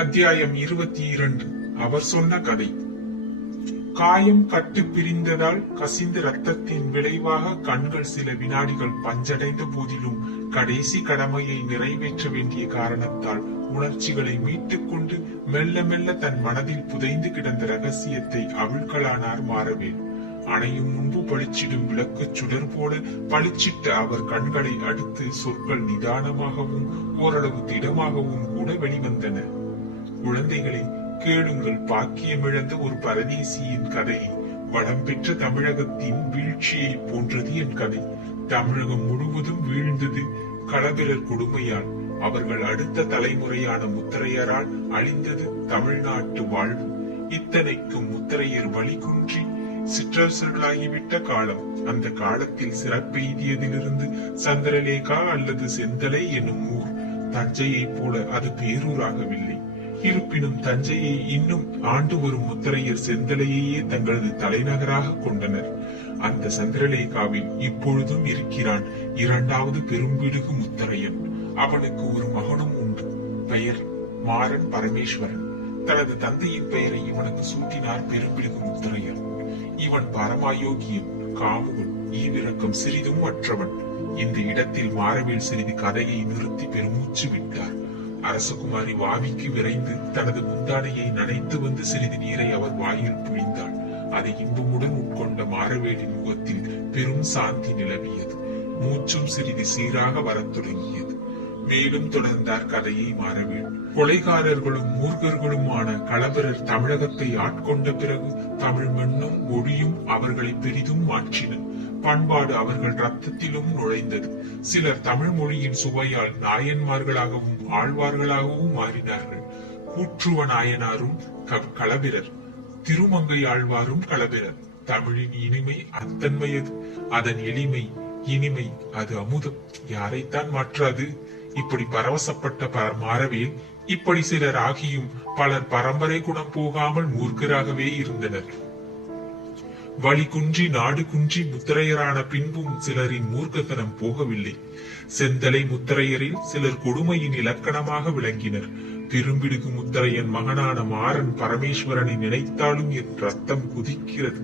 அத்தியாயம் 22. அவர் சொன்ன கதை. காயம் கட்டு பிரிந்ததால் கசிந்த ரத்தத்தின் விளைவாக கண்கள் சில வினாடிகள் பஞ்சடைந்த போதிலும் கடைசி கடமையை நிறைவேற்ற வேண்டிய காரணத்தால் உணர்ச்சிகளை மீட்டுக் கொண்டு மெல்ல மெல்ல தன் மனதில் புதைந்து கிடந்த ரகசியத்தை அவிழ்களானார் மாறவேல். அணையும் முன்பு பளிச்சிடும் விளக்கு சுடர் போல பளிச்சிட்ட அவர் கண்களை அடுத்து சொற்கள் நிதானமாகவும் ஓரளவு திடமாகவும் கூட வெளிவந்தன. குழந்தைகளை கேளுங்கள், பாக்கியமிழந்த ஒரு பரதேசியின் கதையை. வளம் பெற்ற தமிழகத்தின் வீழ்ச்சியை போன்றது என் கதை. தமிழகம் முழுவதும் வீழ்ந்தது களபிரர் கொடுமையால். அவர்கள் அடுத்த தலைமுறையான முத்தரையரால் அழிந்தது தமிழ்நாட்டு வாழ்வு. இத்தனைக்கும் முத்தரையர் வழி குன்றி சிற்றரசர்களாகிவிட்ட காலம். அந்த காலத்தில் சிறப்பெய்தியதிலிருந்து சந்திரலேகா அல்லது செந்தலை என்னும் ஊர். தஞ்சையை போல அது பேரூராகவில்லை. இருப்பினும் தஞ்சையை இன்னும் ஆண்டு வரும் முத்தரையர் செந்தலையே தங்களது தலைநகராக கொண்டனர். அந்த சந்திரலேகாவில் இப்பொழுதும் இருக்கிறான் இரண்டாவது பெரும்பிடுகு முத்தரையன். அவனுக்கு ஒரு மகனும் உண்டு. பெயர் மாறன் பரமேஸ்வரன். தனது தந்தையின் பெயரை இவனுக்கு சூட்டினார் பெரும்பிடுகு முத்தரையர். இவன் பரமாயோக்கியம், காமுகன், ஈவிரக்கம் சிறிதும் அற்றவன். இந்த இடத்தில் மாறவேல் சிறிது கதையை நிறுத்தி பெருமூச்சு விட்டார். அரசகுமாரி வாவிக்கு விரைந்து தனது முந்தானையை நனைத்து வந்து சிறிது நீரை அவர் வாயில் பிழிந்தாள். அதை இன்பமுடன் உட்கொண்ட மாறவேலின் முகத்தில் பெரும் சாந்தி நிலவியது. மூச்சும் சிறிது சீராக வரத் தொடங்கியது. மேலும் தொடர்ந்தார் கதையை மாறவேல். கொலைகாரர்களும் மூர்க்கர்களுமான களபிரர் தமிழகத்தை ஆட்கொண்ட பிறகு தமிழ் மண்ணும் மொழியும் அவர்களை பெரிதும் மாற்றின. பண்பாடு அவர்கள் ரத்தத்திலும் நுழைந்தது. சிலர் தமிழ் மொழியின் சுவையால் நாயன்மார்களாகவும் ஆழ்வார்களாகவும் மாறினார்கள். கூற்றுவ நாயனாரும் களபிரர், திருமங்கை ஆழ்வாரும் களபிரர். தமிழின் இனிமை அத்தன்மையது, அதன் எளிமை இனிமை அது அமுதம். யாரைத்தான் மாற்றாது? இப்படி பரவசப்பட்ட மாறவேல் இப்படி சிலர் ஆகியும் பலர் பரம்பரை குணம் போகாமல் மூர்க்கராகவே இருந்தனர். வழி குன்றி நாடு குன்றி முத்தரையரான பின்பும் சிலரின் மூர்க்கத்தனம் போகவில்லை. செந்தலை முத்தரையரில் சிலர் கொடுமையின் இலக்கணமாக விளங்கினர். பெரும்பிடுகு முத்தரையன் மகனான மாறன் பரமேஸ்வரனை நினைத்தாலும் என் ரத்தம் குதிக்கிறது.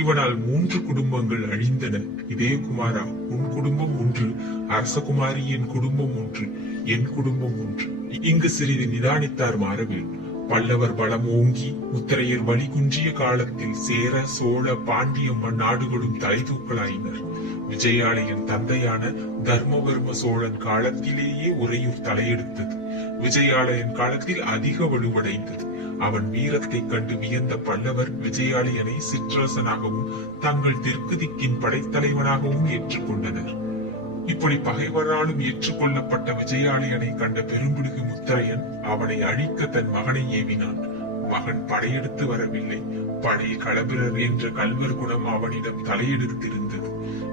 இவனால் 3 குடும்பங்கள் அழிந்தன. இதே குமாரா, உன் குடும்பம் ஒன்று, அரசகுமாரியின் குடும்பம் ஒன்று, என் குடும்பம் ஒன்று. இங்கு சிறிது நிதானித்தார் மாறவேல். பல்லவர் பலம் ஓங்கி முத்தரையர் வழி குன்றிய காலத்தில் சேர சோழ பாண்டிய நாடுகளும் தலைதூக்கலாயினர். விஜயாலயன் தந்தையான தர்மவர்ம சோழன் காலத்திலேயே உறையூர் தலையெடுத்தது. விஜயாலயன் காலத்தில் அதிக வலுவடைந்தது. அவன் வீரத்தை கண்டு வியந்த பல்லவர் விஜயாலயனை சிற்றரசனாகவும் தங்கள் தெற்கு திக்கின் படைத்தலைவனாகவும் ஏற்றுக்கொண்டனர். இப்படி பகைவராலும் ஏற்றுக்கொள்ளப்பட்ட விஜயாலயனை கண்ட பெரும்பிடுகு முத்தரையன் அவனை அழிக்க தன் மகனை ஏவினான். மகன் படையெடுத்து வரவில்லை. பழைய களபிரர் என்ற கல்வர் குணம் அவனிடம் தலையெடுத்திருந்தது.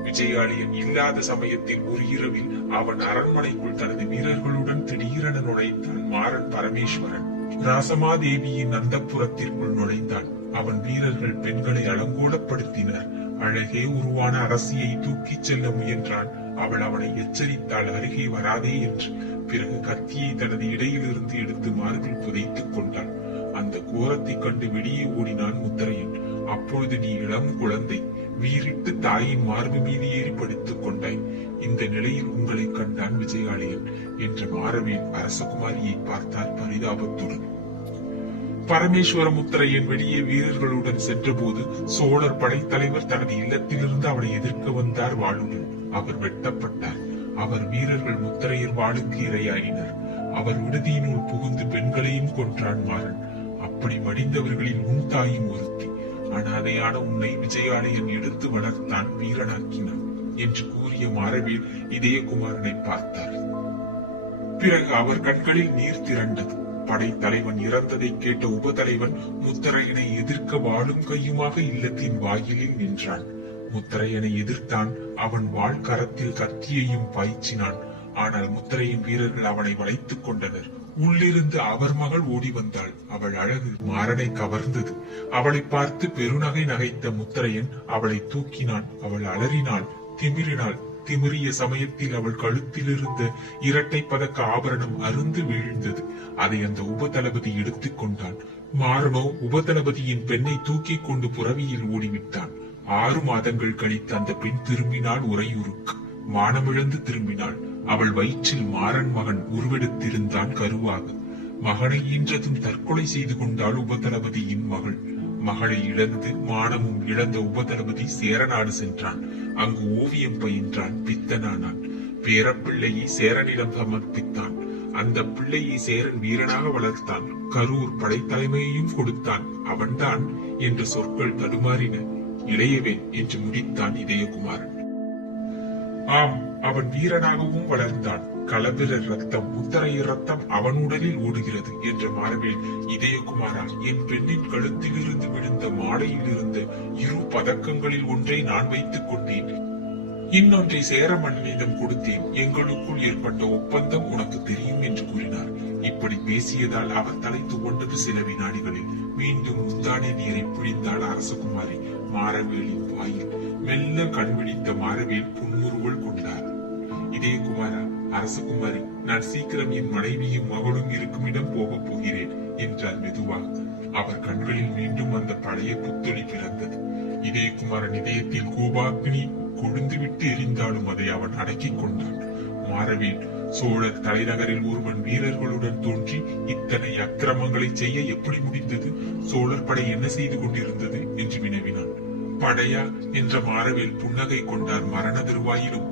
விஜயாலயன் இல்லாத சமயத்தில் ஒரு இரவில் அவன் அரண்மனைக்குள் தனது வீரர்களுடன் திடீரென நுழைத்தான் மாறன் பரமேஸ்வரன். ராசமாதேவியின் அந்தப்புறத்திற்குள் நுழைந்தான். அவன் வீரர்கள் பெண்களை அலங்கோலப்படுத்தினர். அழகே உருவான அரசியை தூக்கிச் செல்ல முயன்றான். அவள் அவனை எச்சரித்தாள், அருகே வராதே என்று. பிறகு கத்தியை தனது இடையிலிருந்து எடுத்து மார்பில் புதைத்துக் கொண்டாள். அந்த கோரத்தை கண்டு வெளியே ஓடினான் முத்தரையன். அப்பொழுது நீ இளம் குழந்தை, வீறிட்டு தாயின் மார்பு மீது ஏறி படுத்துக் கொண்டாய். இந்த நிலையில் உங்களை கண்டான் விஜயாலயன் என்ற மாறவேல் அரசகுமாரியை பார்த்தார் பரிதாபத்துடன். பரமேஸ்வர முத்தரையன் வெளியே வீரர்களுடன் சென்ற போது சோழர் படைத்தலைவர் தனது இல்லத்திலிருந்து அவனை எதிர்க்க வந்தார் வாளுடன். அவர் வெட்டப்பட்டார். அவர் வீரர்கள் முத்தரையர் வாளுக்கு இரையாயினர். அவர் விடுதியினுள் புகுந்து பெண்களையும் கொன்றான் மாறன். அப்படி மடிந்தவர்களில் உன் தாயும் ஒருத்தி. அனாதையான உன்னை விஜயாலயன் எடுத்து வளர்த்தான், வீரனாக்கினான் என்று கூறிய மாறவேல் இதயகுமாரனை பார்த்தார். பிறகு அவர் கண்களில் நீர் திரண்டது. படைத்தலைவன் இறந்ததை கேட்ட உபதலைவன் முத்தரையனை எதிர்க்க வாளும் கையுமாக இல்லத்தின் வாயிலில் நின்றான். முத்தரையனை எதிர்த்தான். அவன் வாழ் கரத்தில் கத்தியையும் பாய்ச்சினான். ஆனால் முத்தரையின் வீரர்கள் அவனை வளைத்துக் கொண்டனர். உள்ளிருந்து அவர் மகள் ஓடி வந்தாள். அவள் அழகு மாறனை கவர்ந்தது. அவளை பார்த்து பெருநகை நகைத்த முத்தரையன் அவளை தூக்கினான். அவள் அலறினாள், திமிரினாள், திமிறிய சமயத்தில் அவள் கழுத்தில் இருந்த இரட்டை பதக்க ஆபரணம் அருந்து வீழ்ந்தது. அதை அந்த உபதளபதி எடுத்துக் கொண்டான். மாறனோ உபதளபதியின் பெண்ணை தூக்கி கொண்டு புறவியில் ஓடிவிட்டான். 6 மாதங்கள் கழித்து அந்த பெண் திரும்பினாள் உறையூருக்கு. மானமிழந்து திரும்பினாள். அவள் வயிற்றில் மாறன் மகன் உருவெடுத்திருந்தான் கருவாக. மகனை ஈன்றதும் தற்கொலை செய்து கொண்டாள் உபதளபதியின் மகள். மகளை இழந்து மானமும் இழந்த உபதளபதி சேரநாடு சென்றான். அங்கு ஓவியம் பயின்றான், பித்தனானான். பேரப்பிள்ளையை சேரனிடம் சமர்ப்பித்தான். அந்த பிள்ளையை சேரன் வீரனாக வளர்த்தான். கரூர் படைத்தலைமையையும் கொடுத்தான். அவன்தான் என்று சொற்கள் தடுமாறின. இளையவேன் என்று முடித்தான் இதயகுமாரன். ஆம், அவன் வீரனாகவும் வளர்ந்தான். களபிரர் ரத்தம், முத்தரையர் ரத்தம் அவன் உடலில் ஓடுகிறது என்ற மாறவேல், இதயகுமாரா, என் பெண்ணின் கழுத்திலிருந்து விழுந்த மாலையில் இருந்த 2 பதக்கங்களில் ஒன்றை நான் வைத்துக் கொண்டேன், இன்னொன்றை சேர மன்னனிடம் கொடுத்தேன். எங்களுக்குள் ஏற்பட்ட ஒப்பந்தம் உனக்கு தெரியும் என்று கூறினார். இப்படி பேசியதால் அவர் தலை துவண்டது. சில வினாடிகளில் மீண்டும் முந்தானை நீரை பிழிந்தாள் அரசகுமாரி மாறவேலின் வாயில். மெல்ல கண் விழித்த மாறவேல் புன்முறுவல் கொண்டார். இதயகுமாரா, அரசகுமாரி, நான் சீக்கிரம் என் மனைவியும் மகளும் இருக்கும் இடம் போகப் போகிறேன் என்றார் மெதுவாக. அவர் கண்களில் மீண்டும் அந்த பழைய புத்தொளி பிறந்தது. இதயகுமாரன் இதயத்தில் கோபாக்னி கொழுந்துவிட்டு எரிந்தாலும் அதை அவன் அடக்கிக் கொண்டான். மாறவேல், சோழர் தலைநகரில் ஒருவன் வீரர்களுடன் தோன்றி இத்தனை அக்கிரமங்களை செய்ய எப்படி முடிந்தது? சோழர் படை என்ன செய்து கொண்டிருந்தது என்று வினவினான். படையா என்ற மாறவேல் புன்னகை கொண்டார். மரண திருவாயிலும்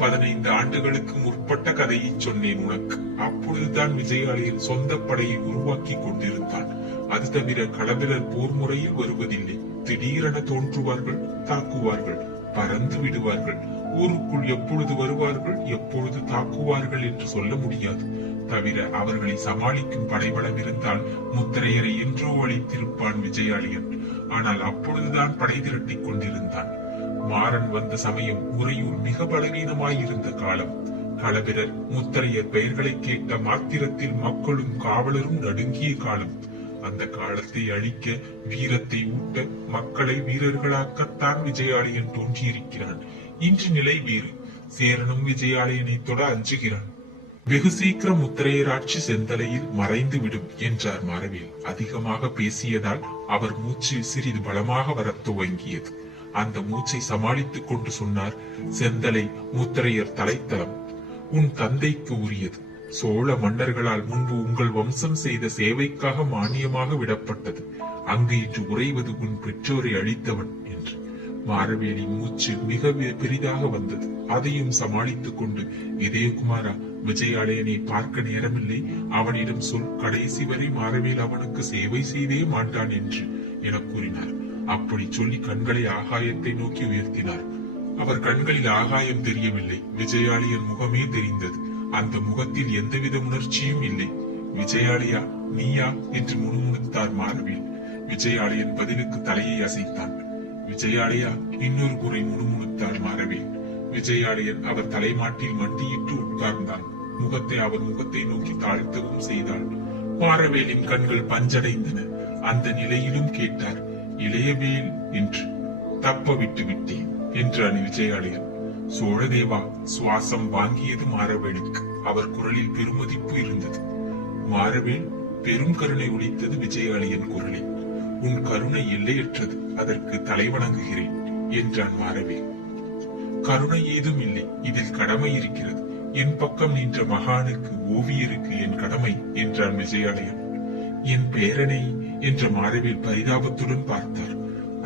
15 ஆண்டுகளுக்கு முற்பட்ட கதையை சொன்னேன் உனக்கு. அப்பொழுதுதான் விஜயாலயன் சொந்த படையை உருவாக்கி கொண்டிருந்தான். அது தவிர களபிரர் போர் முறையில் வருவதில்லை. திடீரென தோன்றுவார்கள், தாக்குவார்கள், பறந்து விடுவார்கள். ஊருக்குள் எப்பொழுது வருவார்கள், எப்பொழுது தாக்குவார்கள் என்று சொல்ல முடியாது. தவிர அவர்களை சமாளிக்கும் படைபலம் இருந்தால் முத்திரையரை என்றோ அழித்திருப்பான் விஜயாலயன். ஆனால் அப்பொழுதுதான் படை திரட்டிக் கொண்டிருந்தான். மாறன் வந்த சமயம் உறையூர் மிக பலவீனமாயிருந்த காலம். களபிரர், முத்திரையர் பெயர்களை கேட்ட மாத்திரத்தில் மக்களும் காவலரும் நடுங்கிய காலம். அந்த காலத்தை அழிக்க, வீரத்தை ஊட்ட, மக்களை வீரர்களாக்கத்தான் விஜயாலயன் தோன்றியிருக்கிறான். இன்று நிலை வேறு. சேரனும் விஜயாலயனை தொட அஞ்சுகிறான். வெகு சீக்கிரம் முத்திரையர் ஆட்சி செந்தலையில் மறைந்து விடும் என்றார் மாறவேல். அதிகமாக பேசியதால் அவர் மூச்சு சிறிது பலமாக வரத் துவங்கியது. அந்த மூச்சை சமாளித்துக் கொண்டு சொன்னார், செந்தலை முத்திரையர் தலைத்தலம் உன் தந்தைக்கு உரியது. சோழ மன்னர்களால் முன்பு உங்கள் வம்சம் செய்த சேவைக்காக மானியமாக விடப்பட்டது. அங்கு இன்று உறைவது உன் பெற்றோரை அழித்தவன் என்று. மாறவேலின் மூச்சு மிக பெரிதாக வந்தது. அதையும் சமாளித்துக் கொண்டு, இதயகுமாரா, விஜயாலயனை பார்க்க நேரமில்லை. அவனிடம் சொல், கடைசி வரை மாறவேல் அவனுக்கு சேவை செய்தே மாட்டான் என்று என கூறினார். அப்படி சொல்லி கண்களை ஆகாயத்தை நோக்கி உயர்த்தினார். அவர் கண்களில் ஆகாயம் தெரியவில்லை, விஜயாலயன் முகமே தெரிந்தது. அந்த முகத்தில் எந்தவித உணர்ச்சியும் இல்லை. விஜயாலயா, நீயா என்று முணுமுணுத்தார் மாறவேல். விஜயாலயன் பதிலுக்கு தலையை அசைத்தான். விஜயாலயா, இன்னொரு குறை முணுமுணுத்தார் மாறவேல். விஜயாலயன் அவர் தலைமாட்டில் மண்டியிட்டு உட்கார்ந்தான். முகத்தை அவர் முகத்தை நோக்கி தாழ்த்தவும் செய்தாள். மாறவேலின் கண்கள் பஞ்சடைந்தன. அந்த நிலையிலும் கேட்டார், இளையவேல் என்று. தப்ப விட்டு விட்டேன் என்றான் விஜயாலயன். சோழதேவா, சுவாசம் வாங்கியது மாறவேலுக்கு. அவர் குரலில் பெருமதிப்பு இருந்தது. மாறவேல், பெரும் கருணை ஒலித்தது விஜயாலயன் குரலில். உன் கருணை எல்லையற்றது, அதற்கு தலை வணங்குகிறேன் என்றான் மாறவேல். கருணை ஏதும் இல்லை, இதில் கடமை இருக்கிறது. என் பக்கம் நின்ற மகானுக்கு, ஓவியருக்கு என் கடமை என்றான் விஜயாலயன். என் பேரனை என்ற மாறவேல் பரிதாபத்துடன் பார்த்தார்.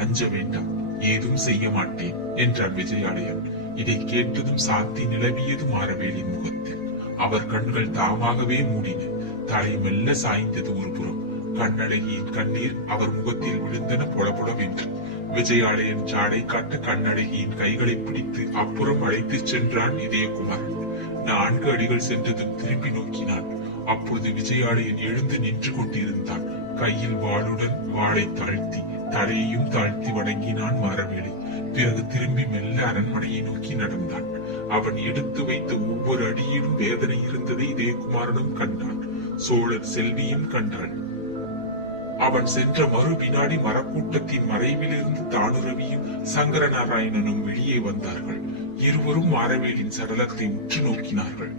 அஞ்ச வேண்டாம், ஏதும் செய்ய மாட்டேன் என்றான் விஜயாலயன். இதை கேட்டதும் சாந்தி நிலவியது மாறவேலின் முகத்தில். அவர் கண்கள் தாமாகவே மூடின. தலை மெல்ல சாய்ந்தது ஒரு புறம். கண்ணழகியின் கண்ணீர் அவர் முகத்தில் விழுந்தன பொடபொடவென்று. விஜயாலயன் ஜாடை காட்ட கண்ணழகியின் கைகளை பிடித்து அப்புறம் அழைத்துச் சென்றான் இதயகுமாரன். 4 அடிகள் சென்றதும் திரும்பி நோக்கினான். அப்பொழுது விஜயாலயன் எழுந்து நின்று கொண்டிருந்தான். கையில் வாளுடன் வாளை தாழ்த்தி, தலையையும் தாழ்த்தி வணங்கினான் மாறவேலை. பிறகு திரும்பி மெல்ல அரண்மனையை நோக்கி நடந்தான். அவன் எடுத்து வைத்த ஒவ்வொரு அடியிலும் வேதனை இருந்ததை இதயகுமாரனும் கண்டான். சோழர் செல்வியும் கண்டாள். அவன் சென்ற மறு வினாடி மரக்கூட்டத்தின் மறைவிலிருந்து தானுரவியும் சங்கரநாராயணனும் வெளியே வந்தார்கள். இருவரும் மாரவேலின் சடலத்தை உற்று நோக்கினார்கள்.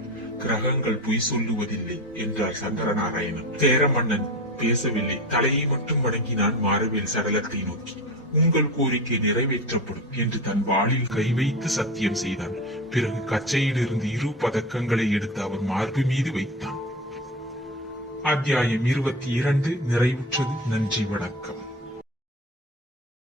கிரகங்கள் பொய் சொல்லுவதில்லை என்றார் சங்கரநாராயணன். சேரமன்னன் பேசவில்லை. தலையை மட்டும் மடங்கினான் மாரவேல் சடலத்தை நோக்கி. உங்கள் கோரிக்கை நிறைவேற்றப்படும் என்று தன் வாளில் கை வைத்து சத்தியம் செய்தான். பிறகு கச்சையில் இருந்து 2 பதக்கங்களை எடுத்து அவர் மார்பு மீது வைத்தான். அத்தியாயம் 22 நிறைவுற்றது. நன்றி, வணக்கம்.